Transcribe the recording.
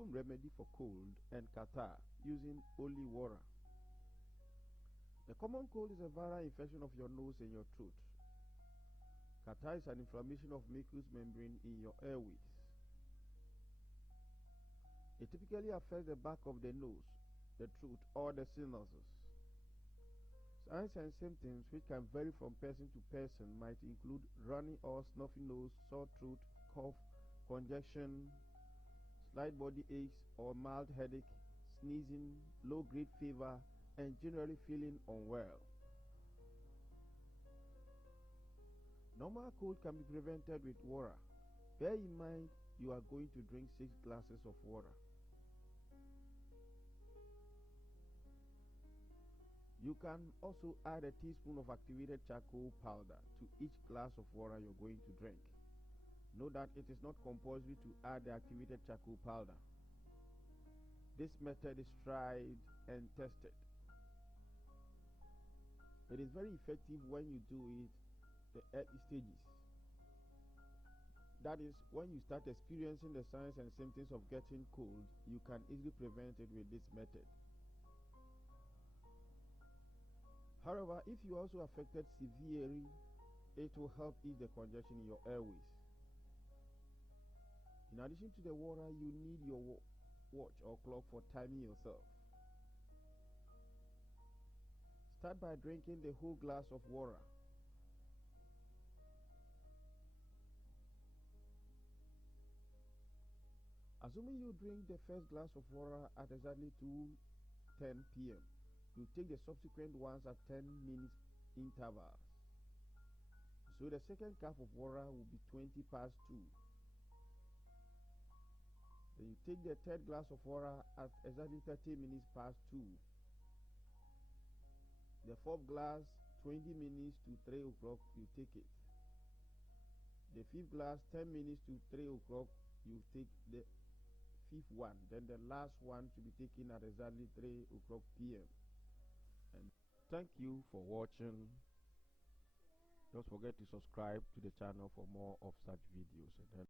home remedy for cold and catarrh using holy water. The common cold is a viral infection of your nose and your throat. Catarrh is an inflammation of mucous membrane in your airways. It typically affects the back of the nose, the throat, or the sinuses. Signs and symptoms, which can vary from person to person, might include runny or snuffy nose, sore throat, cough, congestion, slight body aches or mild headache, sneezing, low-grade fever, and generally feeling unwell. Normal cold can be prevented with water. Bear in mind you are going to drink 6 glasses of water. You can also add a teaspoon of activated charcoal powder to each glass of water you're going to drink. Note that it is not compulsory to add the activated charcoal powder. This method is tried and tested. It is very effective when you do it the early stages. That is, when you start experiencing the signs and symptoms of getting cold, you can easily prevent it with this method. However, if you are also affected severely, it will help ease the congestion in your airways. In addition to the water, you need your watch or clock for timing yourself. Start by drinking the whole glass of water. Assuming you drink the first glass of water at exactly 2:10 p.m., you take the subsequent ones at 10 minutes intervals. So the second cup of water will be 20 past 2. Then you take the third glass of water at exactly 30 minutes past 2. The fourth glass, 20 minutes to 3 o'clock, you take it. The fifth glass, 10 minutes to 3 o'clock, you take the fifth one. Then the last one to be taken at exactly 3 o'clock p.m. And thank you for watching. Don't forget to subscribe to the channel for more of such videos. And then